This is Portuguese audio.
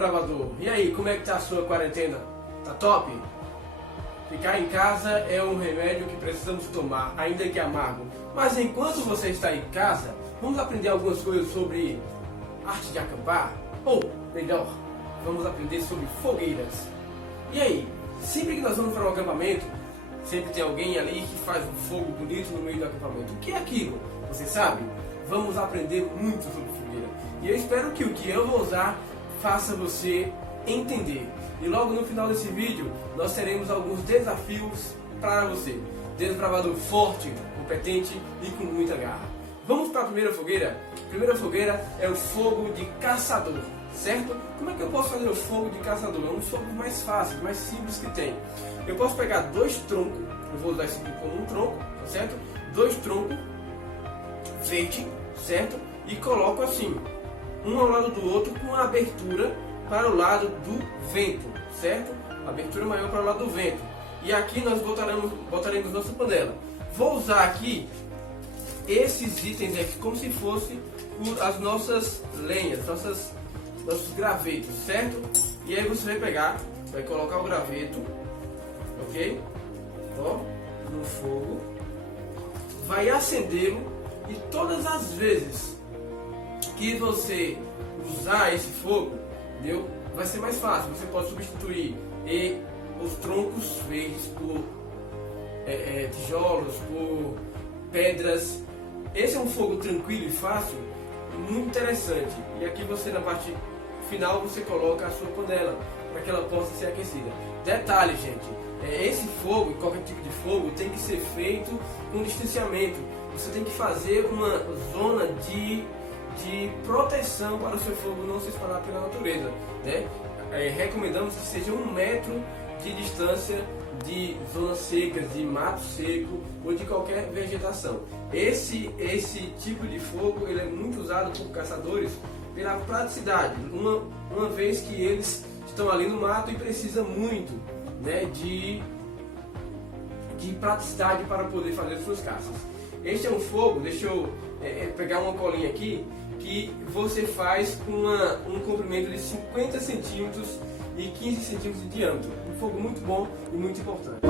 desbravador, e aí, como é que tá a sua quarentena? Tá top? Ficar em casa é um remédio que precisamos tomar, ainda que amargo. Mas enquanto você está em casa, vamos aprender algumas coisas sobre arte de acampar? Ou, melhor, vamos aprender sobre fogueiras. E aí, sempre que nós vamos para um acampamento, sempre tem alguém ali que faz um fogo bonito no meio do acampamento. O que é aquilo? Você sabe? Vamos aprender muito sobre fogueira. E eu espero que o que eu vou usar faça você entender. E logo no final desse vídeo, nós teremos alguns desafios para você. Desbravador forte, competente e com muita garra. Vamos para a primeira fogueira? A primeira fogueira é o fogo de caçador, certo? Como é que eu posso fazer o fogo de caçador? É um fogo mais fácil, mais simples que tem. Eu posso pegar dois troncos, eu vou usar isso aqui como um tronco, certo? Dois troncos verde, certo? E coloco assim, um ao lado do outro com a abertura para o lado do vento, certo? Abertura maior para o lado do vento. E aqui nós botaremos nossa panela. Vou usar aqui esses itens aqui como se fosse as nossas lenhas, nossos gravetos, certo? E aí você vai pegar, vai colocar o graveto, ok? Ó, no fogo, vai acendê-lo e todas as vezes que você usar esse fogo, entendeu? Vai ser mais fácil. Você pode substituir os troncos verdes por tijolos, por pedras. Esse é um fogo tranquilo e fácil, muito interessante. E aqui você, na parte final, você coloca a sua panela para que ela possa ser aquecida. Detalhe, gente, esse fogo, qualquer tipo de fogo, tem que ser feito com distanciamento. Você tem que fazer uma zona de proteção para o seu fogo não se espalhar pela natureza, né? Recomendamos que seja 1 metro de distância de zonas secas, de mato seco ou de qualquer vegetação. Esse tipo de fogo ele é muito usado por caçadores pela praticidade, uma vez que eles estão ali no mato e precisa muito, né, de praticidade para poder fazer suas caças. Este é um fogo, deixa eu pegar uma colinha aqui, que você faz com um comprimento de 50 centímetros e 15 centímetros de diâmetro. Um fogo muito bom e muito importante.